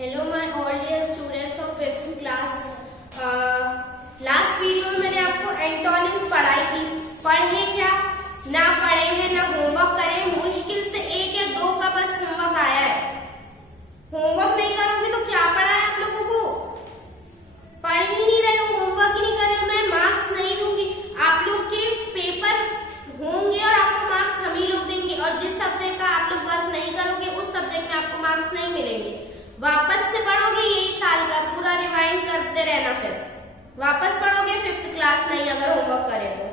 Hello my all dear students of 5th class. Last video में मैंने आपको antonyms पढ़ाई थी. पढ़े क्या? ना पढ़े हैं ना होमवर्क करे. मुश्किल से 1 या 2 का बस होमवर्क आया है. होमवर्क नहीं करोगे तो क्या पढ़ा है आप लोगों को? पढ़ ही नहीं रहे हो, होमवर्क ही नहीं कर रहे हो, मैं मार्क्स नहीं दूंगी. आप लोग के पेपर होंगे और आपको मार्क्स हम ही लोग देंगे. और जिस सब्जेक्ट का आप लोग वर्क नहीं करोगे उस सब्जेक्ट में आपको मार्क्स नहीं मिलेंगे. वापस से पढ़ोगे यही साल का पूरा रिवाइंड करते रहना. फिर वापस पढ़ोगे 5th क्लास नहीं अगर होमवर्क करे तो,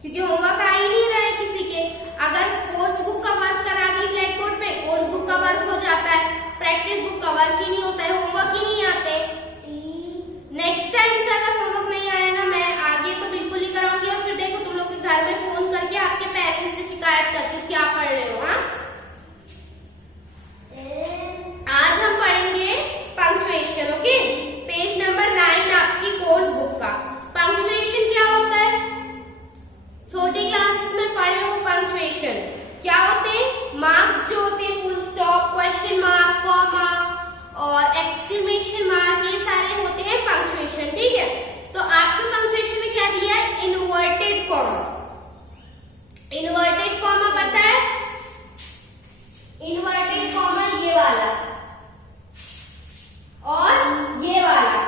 क्योंकि होमवर्क आ ही नहीं रहे किसी के. अगर कोर्स बुक का वर्क करा दी ब्लैक बोर्ड पे, कोर्स बुक का वर्क हो जाता है, प्रैक्टिस बुक का वर्क ही नहीं होता है, होमवर्क ही नहीं आते. नेक्स्ट टाइम से अगर होमवर्क नहीं आएगा मैं आगे तो बिल्कुल ही कराऊंगी. और फिर देखो तुम लोग के घर में फोन करके आपके पेरेंट्स से शिकायत करती हूँ क्या पढ़ रहे हो. हाँ, आज हम पढ़ेंगे पंक्चुएशन. ओके, पेज नंबर 9 आपकी कोर्स बुक का. पंक्चुएशन क्या होता है? छोटी क्लासेस में पढ़े हो पंक्चुएशन क्या होते हैं? मार्क्स जो होते हैं, full stop, question mark, comma और एक्सक्लेमेशन मार्क, ये सारे होते हैं पंक्चुएशन. ठीक है, तो आपके पंक्चुएशन में क्या दिया है? Inverted comma. इन्वर्टेड कॉमा पता है? इन्वर्टेड कॉमा ये वाला और ये वाला.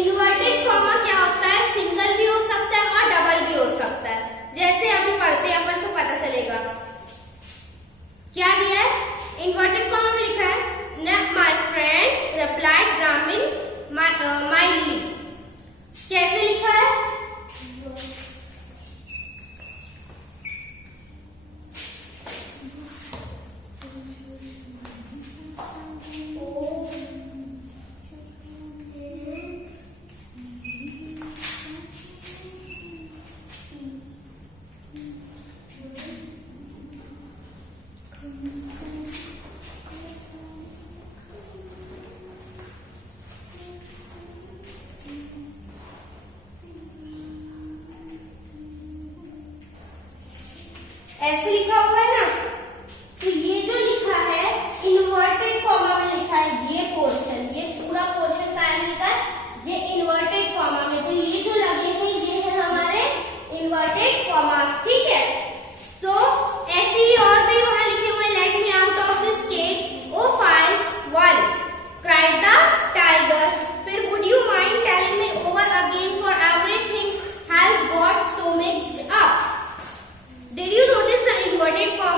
इन्वर्टेड कॉमा क्या होता है? सिंगल भी हो सकता है और डबल भी हो सकता है. जैसे अभी पढ़ते हैं अपन तो पता चलेगा. क्या दिया है? इन्वर्टेड कॉमा में लिखा है माय फ्रेंड रिप्लाइड ब्राह्मण माइल्डली. कैसे लिखा है? ऐसे लिखा हुआ है ना, तो ये जो लिखा है इन्वर्टेड कॉमा में लिखा है. ये पोर्शन, ये पूरा पोर्शन का लिखा है ये इन्वर्टेड कॉमा में. तो ये जो लगे हैं ये है हमारे इन्वर्टेड कॉमास. ठीक है, सो ऐसे ही और भी वहां लिखे हुए. Let me out of this cage oh files 1 cried the tiger. फिर would you mind telling me over again for everything has got so mixed up. Did you notice the inverted comma?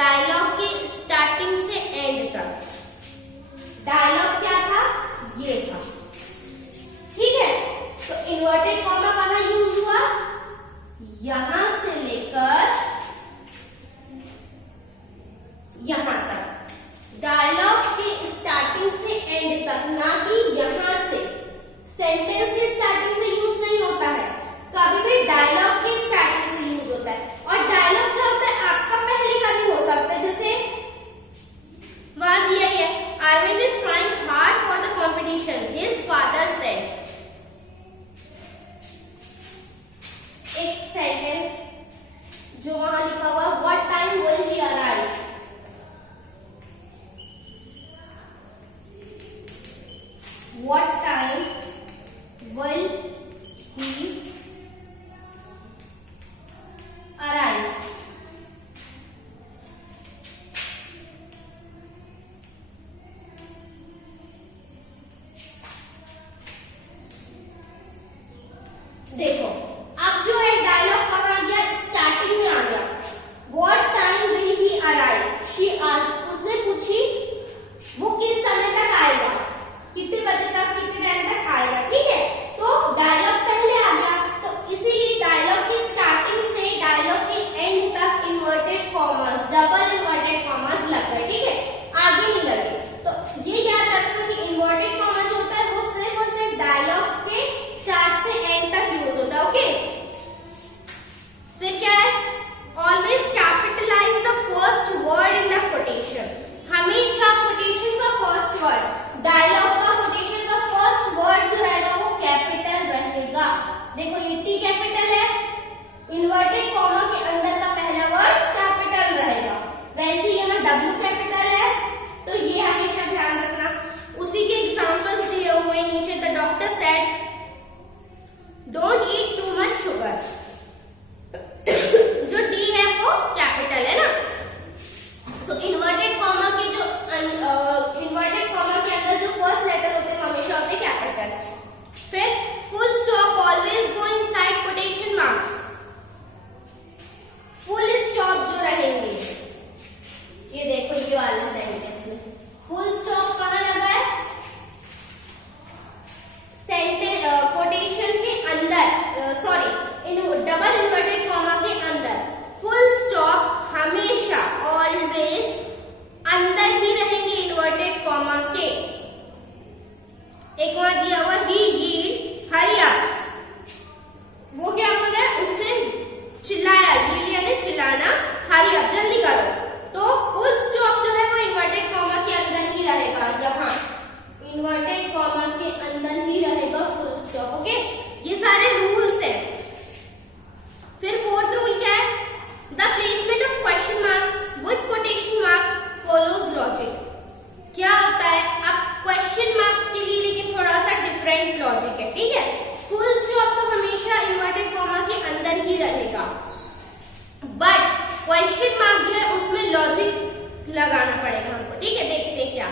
Dialogue के starting से end तक। Dialogue क्या था, ये था, ठीक है। तो इन्वर्टेड कॉमा कहाँ यूज हुआ, यहां से लेकर यहां तक, डायलॉग के स्टार्टिंग से एंड तक, ना कि यहां से। सेंटेंस के स्टार्टिंग से यूज नहीं होता है, कभी भी डायलॉग के स्टार्टिंग से यूज होता है। और डायलॉग क्या होता है, आपका पहले का भी हो सकता है, जैसे वहां दिया है, Arvind is trying hard for the competition, his father said. एक सेंटेंस जो वहां लिखा हुआ, what time will he arrive, what time will he arrive. देखो अब जो है डायलॉग कहाँ आ गया, स्टार्टिंग में आ गया। What time will he arrive, she asked, उसने पूछी वो किस समय तक आएगा, कितने बजे तक, कितने टाइम तक आएगा, ठीक है। तो डायलॉग पहले आ गया, तो इसीलिए डायलॉग की स्टार्टिंग से डायलॉग के एंड तक inverted commas, double inverted commas लग गए, ठीक है, आगे नहीं लगे। तो ये याद रखना कि इन्वर्टेड कॉमा जो होता है वो सिर्फ और सिर्फ डायलॉग के स्टार्ट से एंड तक यूज होता है, ओके। फिर क्या है, always capitalize the first word in the quotation, हमेशा कोटेशन का फर्स्ट वर्ड, डायलॉग का कोटेशन का फर्स्ट वर्ड जो रहेगा वो कैपिटल रहेगा। देखो ये टी कैपिटल है, इन्वर्टेड कॉमा के अंदर का पहला वर्ड कैपिटल रहेगा। वैसे यहाँ डब्ल्यू कैपिटल है, तो ये हमेशा ध्यान रखना। उसी के एग्जांपल्स दिए हुए नीचे, the doctor said don't eat too much sugar, जो डी है वो कैपिटल है ना। तो इन्वर्टेड कॉमा के जो इन्वर्टेड कॉमा के अंदर जो फर्स्ट लेटर होते हैं हमेशा होते हैं कैपिटल। फिर full stop always go inside quotation marks, full stop जो रहेंगे, ये देखो ये वाले सेंटेंस में फुल स्टॉप कहाँ लगा है, सेंटेंस कोटेशन के अंदर, सॉरी डबल इन्वर्टेड कॉमा के अंदर। फुल स्टॉप हमेशा ऑलवेज अंदर ही रहेंगे इन्वर्टेड कॉमा के। एक वहां दिया हुआ ही यील्ड हरी अप, वो क्या बोल रहा है, उसने चिल्लाया, यील्ड यानी चिल्लाना, हरी अप जल्दी करो। तो फुल स्टॉप जो है वो इन्वर्टेड कॉमा के अंदर ही रहेगा, यहाँ इन्वर्टेड कॉमा के अंदर ही रहेगा फुल स्टॉप, ओके। ये सारे रूल्स हैं। फिर फोर्थ रूल क्या है, the placement of question marks with quotation marks follows logic. क्या होता है, अब क्वेश्चन मार्क के लिए लेकिन थोड़ा सा डिफरेंट लॉजिक है, ठीक है। फुल स्टॉप तो हमेशा इन्वर्टेड कॉमा के अंदर ही रहेगा, बट क्वेश्चन मार्क जो है उसमें लॉजिक लगाना पड़ेगा हमको, ठीक है। देखते हैं क्या,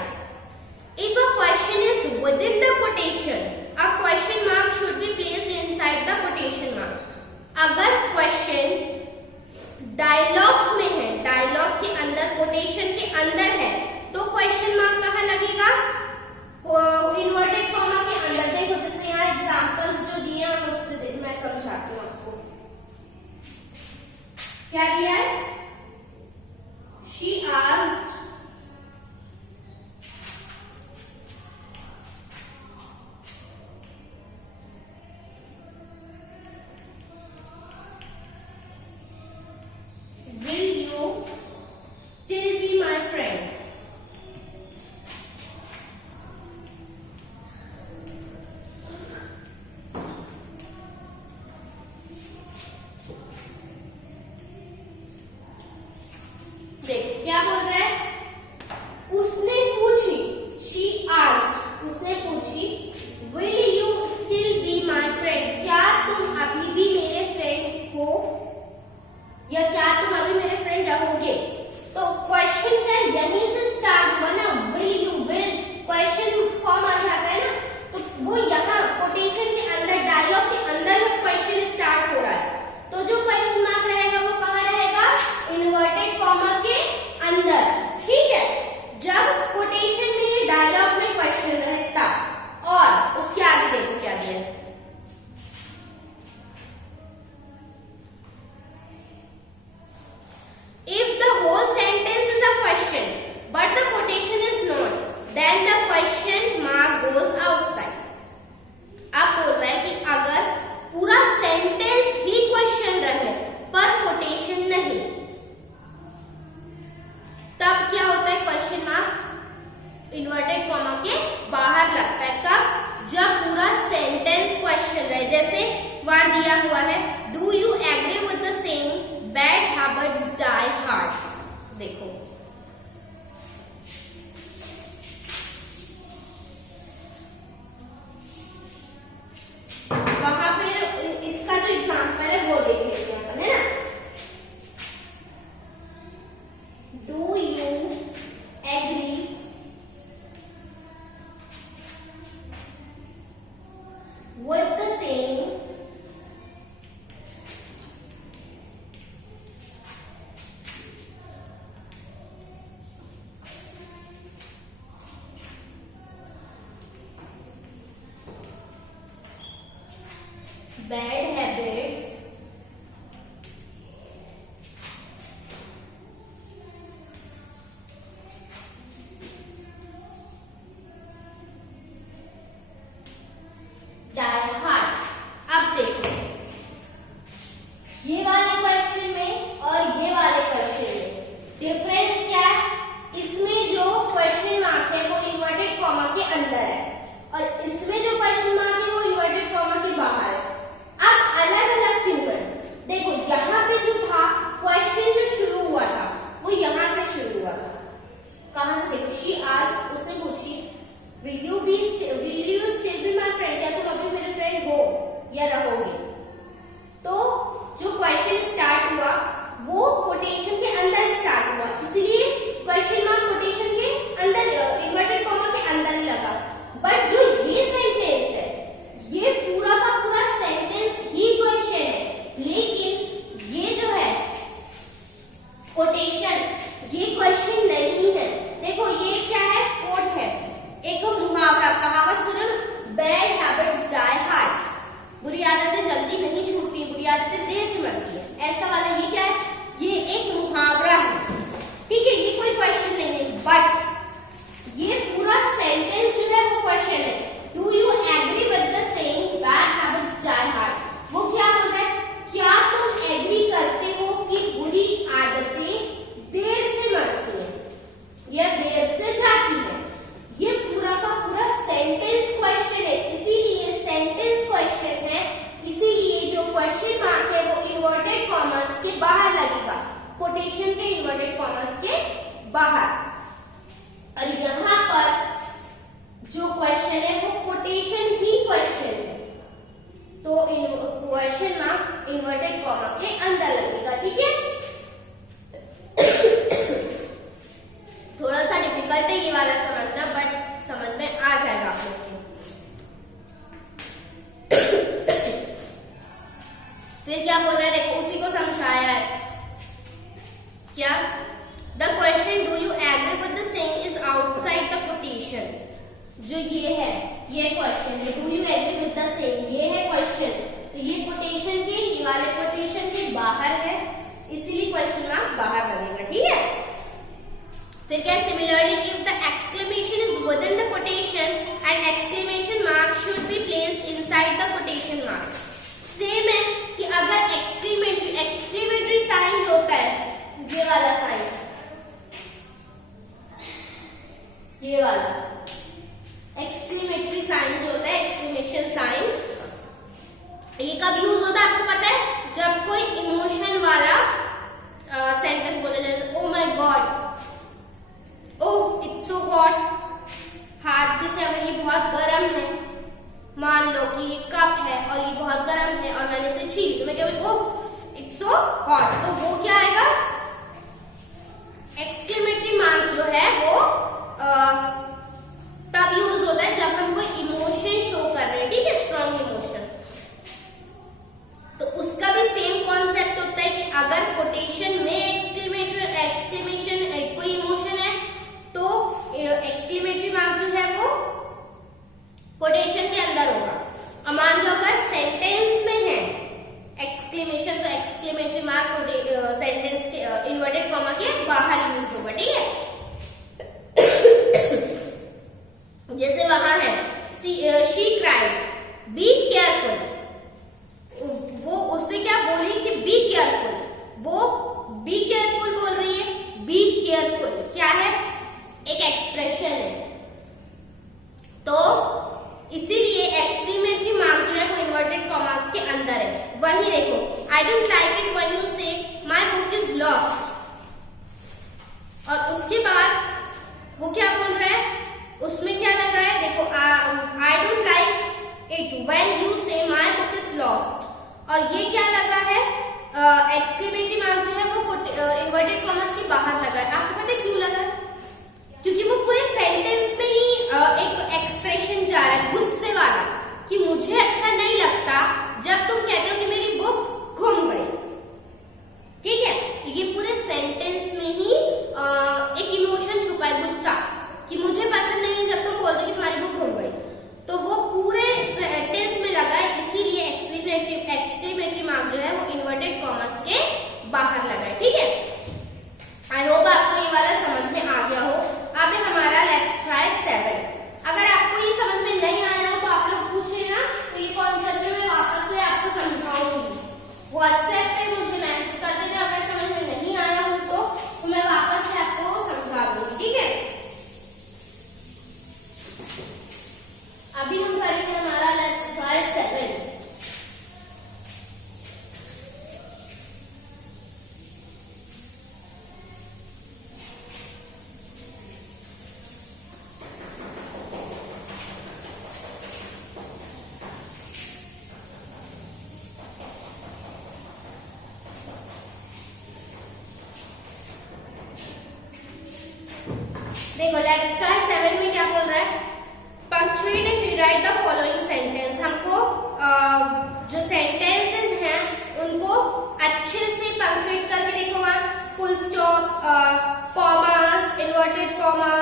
if a question is with in the quotation, a question mark should be placed inside the quotation mark. अगर क्वेश्चन डायलॉग में है, डायलॉग के अंदर, कोटेशन के अंदर है, तो क्वेश्चन मार्क कहाँ लगेगा, इन्वर्टेड कॉमा के अंदर। देखो जैसे यहाँ एग्जांपल्स जो दिए हैं उससे मैं समझाती हूँ आपको। क्या दिया है, she asked क्या बोल रहा है, उसने पूछी, she asked, उसने पूछी, will you still be my friend, क्या तुम अभी भी मेरे फ्रेंड हो, या क्या तुम अभी मेरे फ्रेंड रहोगे। तो क्वेश्चन का यहीं से स्टार्ट हुआ ना, will you, will question form आ जाता है ना, तो वो यहाँ कोटेशन के अंदर, डायलॉग के अंदर क्वेश्चन स्टार्ट हो रहा है। तो जो क्वेश्चन मार्क रहेगा वो कहाँ रहेगा, इन्वर्टेड कॉमा के do you agree with the saying bad habits die hard। अब देखो ये वाले क्वेश्चन में और ये वाले क्वेश्चन में डिफरेंस क्या है? इसमें जो क्वेश्चन मार्क है वो इन्वर्टेड कॉमा के अंदर है और इसमें जो क्वेश्चन मार्क है वो इन्वर्टेड कॉमा के बाहर है। अब अलग अलग क्यों है? देखो यहाँ पे जो था क्वेश्चन जो शुरू हुआ था वो यहाँ से शुरू हुआ था। कहाँ से? देखो शी आस्क्ड, उसने पूछी will you still be my friend, क्या तुम अभी मेरे फ्रेंड हो या रहोगे? तो जो क्वेश्चन स्टार्ट हुआ वो कोटेशन के अंदर स्टार्ट हुआ, इसलिए क्वेश्चन मार्क कोटेशन के अंदर इन्वर्टेड कॉमा के अंदर ही लगा। बट जो ये सेंटेंस है ये पूरा का पूरा सेंटेंस ही क्वेश्चन है, लेकिन ये जो है कोटेशन ये क्वेश्चन नहीं है। देखो ये क्या है? कोट है, एक मुहावरा, कहावत सुनो ना, बैड हैबिट्स डाई हार्ड, बुरी आदतें जल्दी नहीं छूटती, बुरी आदतें देर से मरती है। ऐसा वाला ये क्या है? ये एक मुहावरा है, ठीक है, ये कोई क्वेश्चन नहीं है। बट ये पूरा सेंटेंस जो है वो क्वेश्चन है। Do you agree with the saying bad habits die hard? वो क्या बोल रहा है? क्या तुम एग्री करते हो कि बुरी आदतें देर से मरती है या देर से जाती है? ये पूरा का पूरा सेंटेंस क्वेश्चन है, इसीलिए सेंटेंस क्वेश्चन है, इसीलिए जो क्वेश्चन मार्क है वो इन्वर्टेड कॉमर्स के बाहर लगेगा, कोटेशन के इन्वर्टेड कॉमर्स के बाहर। और यहाँ पर जो क्वेश्चन है वो कोटेशन ही क्वेश्चन है, तो क्वेश्चन मार्क इन्वर्टेड कॉमा के अंदर लगेगा, ठीक है। थोड़ा सा डिफिकल्ट है ये वाला समझना, बट समझ में आ जाएगा आप लोग को। फिर क्या बोल रहा है? देखो उसी को समझाया है क्या? The question do you agree with the saying is outside the quotation. जो ये है ये क्वेश्चन है, do you agree with the saying, ये है क्वेश्चन, तो ये कोटेशन के, ये वाले कोटेशन के बाहर है, इसलिए क्वेश्चन मार्क बाहर लगेगा, ठीक है। फिर क्या? Similarly if the exclamation is within the quotation and exclamation mark should be placed inside the quotation mark. Same है कि अगर एक्सक्लेमेटरी साइन जो होता है, ये वाला साइन, ये वाला एक्सक्लेमेटरी साइन जो होता है, एक्सक्लेमेशन साइन, ये कब यूज होता है आपको पता है? जब कोई इमोशन वाला सेंटेंस बोला जाए, oh my God, oh it's so hot. हाथ जैसे अगर ये बहुत गर्म है, मान लो कि ये कप है और ये बहुत गर्म है और मैंने इसे छीली, तो मैं क्या बोलूं? ओह इट्स सो हॉट, तो वो क्या आएगा? एक्सक्लेमेटरी मार्क जो है वो तब यूज होता है जब हम कोई इमोशन शो कर रहे हैं, ठीक है, स्ट्रॉन्ग इमोशन। तो उसका भी सेम कॉन्सेप्ट होता है कि अगर कोटेशन में एक्सक्लेमेशन कोई इमोशन है तो एक्सक्लेमेटरी मार्क जो है वो कोटेशन के अंदर होगा। और मान लो अगर सेंटेंस में है एक्सक्लेमेशन, तो एक्सक्लेमेटरी मार्क सेंटेंस के इन्वर्टेड कॉमा के बाहर यूज होगा, ठीक है। जैसे वहां है शी क्राइड, बी केयरफुल, वो उसने क्या बोली कि बी केयरफुल, वो बी केयरफुल बोल रही है। बी केयरफुल क्या है? एक एक्सप्रेशन है, तो इसीलिए एक्सक्लेमेटरी मार्क जो है वो इन्वर्टेड कॉमास के अंदर है। वही देखो, I don't like it when you से माय बुक इज लॉस्ट, और उसके बाद वो क्या बोल रहा है? उसमें क्या लगा है? देखो I don't like it when you से माय बुक इज लॉस्ट, और ये क्या लगा है? एक्सक्लेमेटरी मार्क जो है वो इन्वर्टेड कॉमास के बाहर लगा है। देखो लेट्स स्टार्ट 7 में क्या बोल रहा है, punctuate and rewrite the following sentence. हमको जो सेंटेंसेस हैं उनको अच्छे से पंक्चुएट करके देखो, वहाँ full stop, commas, inverted comma,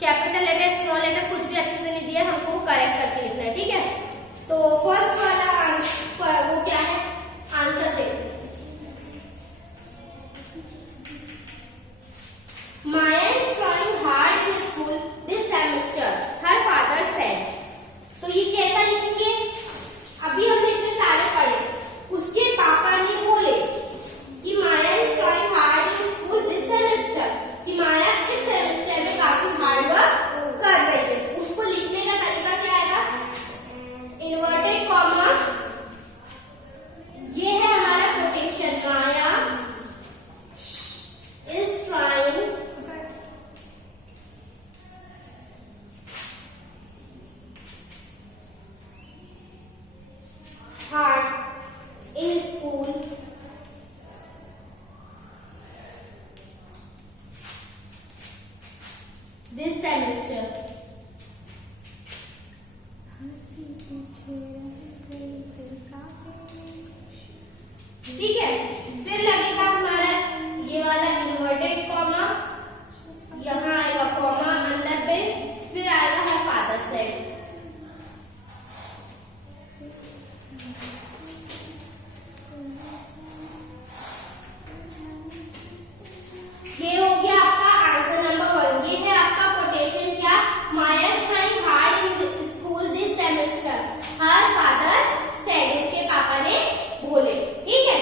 capital letter, small letter कुछ भी अच्छे से नहीं दिया, हमको करेक्ट करके लिखना है, ठीक है। तो फर्स्ट वाला आंसर वो क्या है, आंसर देखो, Maya is trying hard in school this semester, her father said। तो ये कैसा लिखेंगे, अभी हमने इतने सारे पढ़े, उसके पापा ने बोले कि Maya is trying hard in school this semester, कि माया इस सेमेस्टर में काफी हार्ड वर्क कर रही है। उसको लिखने का तरीका क्या आएगा, इन्वर्टेड कॉमा, ये है हमारा quotation, Maya is trying hard in school this semester। ठीक है, फिर लगेगा हमारा ये वाला इन्वर्टेड कॉमा, यहाँ आएगा कॉमा अंदर पे, फिर आएगा है फादर सेड। ये हो गया आपका आंसर नंबर 1। ये है आपका कोटेशन, क्या, Maya is trying hard in school this semester, her father said, इसके पापा ने बोले, ठीक है।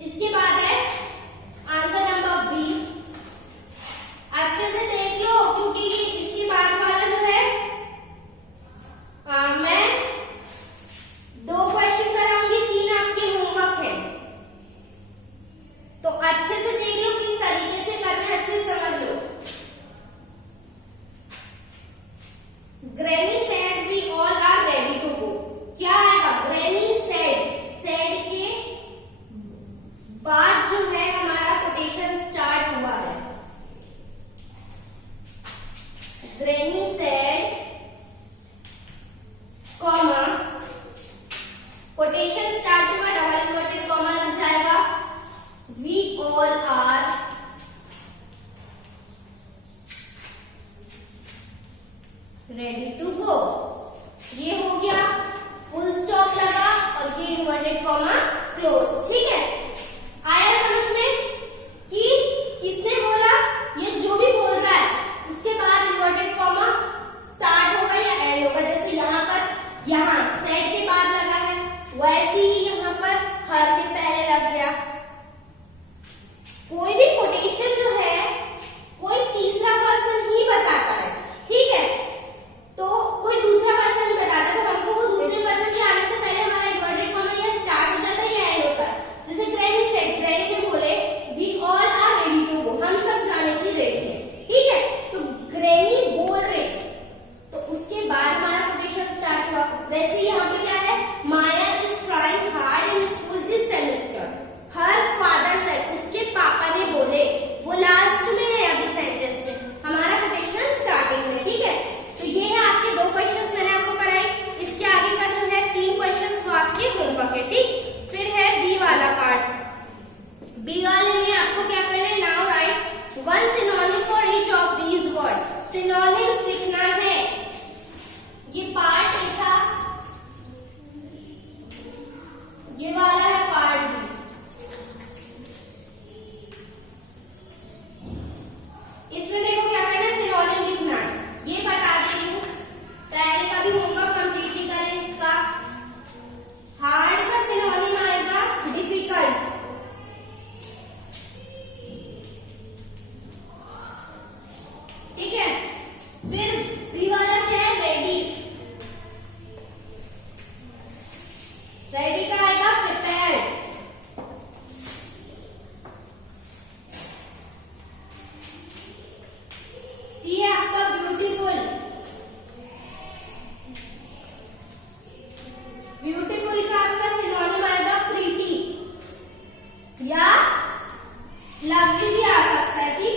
इसके बाद है आंसर नंबर बी, अच्छे से देख लो क्योंकि ये इसके बाद वाला जो है मैं 2 क्वेश्चन कराऊंगी, 3 आपके होमवर्क है, तो अच्छे से देख लो किस तरीके से करना है, अच्छे से समझ लो। Granny said we all are ready to go, क्या आएगा, ग्रैनी सेड, सेड के बाद जो है हमारा कोटेशन स्टार्ट हुआ है, granny said comma, quotation start हुआ, डबल इन्वर्टेड कॉमा लग जाएगा, we all are ready to go। ये हो गया, फुल स्टॉप लगा और ये इन्वर्टेड कॉमा क्लोज, ठीक है। आया समझ में कि किसने बोला, ये जो भी बोल रहा है उसके बाद इन्वर्टेड कॉमा स्टार्ट होगा या एंड होगा, जैसे यहाँ पर यहाँ सेट के बाद लगा है, वैसे ही यहाँ पर हर के पहले लग गया। कोई भी कोटेशन जो है कोई तीसरा पर्सन ही बताता है, ठीक है, तो कोई दूसरा पर्सन नहीं बताता, तो हमको वो दूसरे पर्सन के आने से पहले हमारा इन्वर्टेड कॉमा या स्टार्ट हो जाता है या एंड होता है। जैसे ग्रैनी सेड, ग्रैनी ने बोले we all are ready to go, हम सब जाने के लिए रेडी है, ठीक है, तो ग्रैनी बोल रहे, तो उसके बाद हमारा कोटेशन स्टार्ट हुआ। वैसे यहाँ पे क्या है, Maya is trying hard in school this semester, her father said, उसके पापा ने बोले, वो लास्ट में है अभी सेंटेंस में, हमारा कोटेशन स्टार्टिंग में, ठीक है। तो ये है आपके 2 क्वेश्चंस मैंने आपको कराए, इसके आगे का जो है 3 क्वेश्चंस वो आपके होमवर्क है, ठीक। फिर है बी वाला पार्ट, बी वाले में आपको क्या करना है, now right 1 synonym for each of these word, synonyms लिखना है, ये पार्ट ए था, ये वाला है पार्ट बी। इसमें देखो क्या करना है, सिनोनिम लिखना है, ये बता दे रही हूँ, पहले का भी होमवर्क कंप्लीट नहीं करें इसका। हार्ड का सिनोनिम आएगा डिफिकल्ट, ठीक है। फिर बी वाला क्या है, रेडी, रेडी का आएगा प्रिपेयर्ड, सी है आपका ब्यूटीफुल, ब्यूटीफुल का आपका सिनोनिम आएगा प्रीटी या लवली भी आ सकता है, ठीक।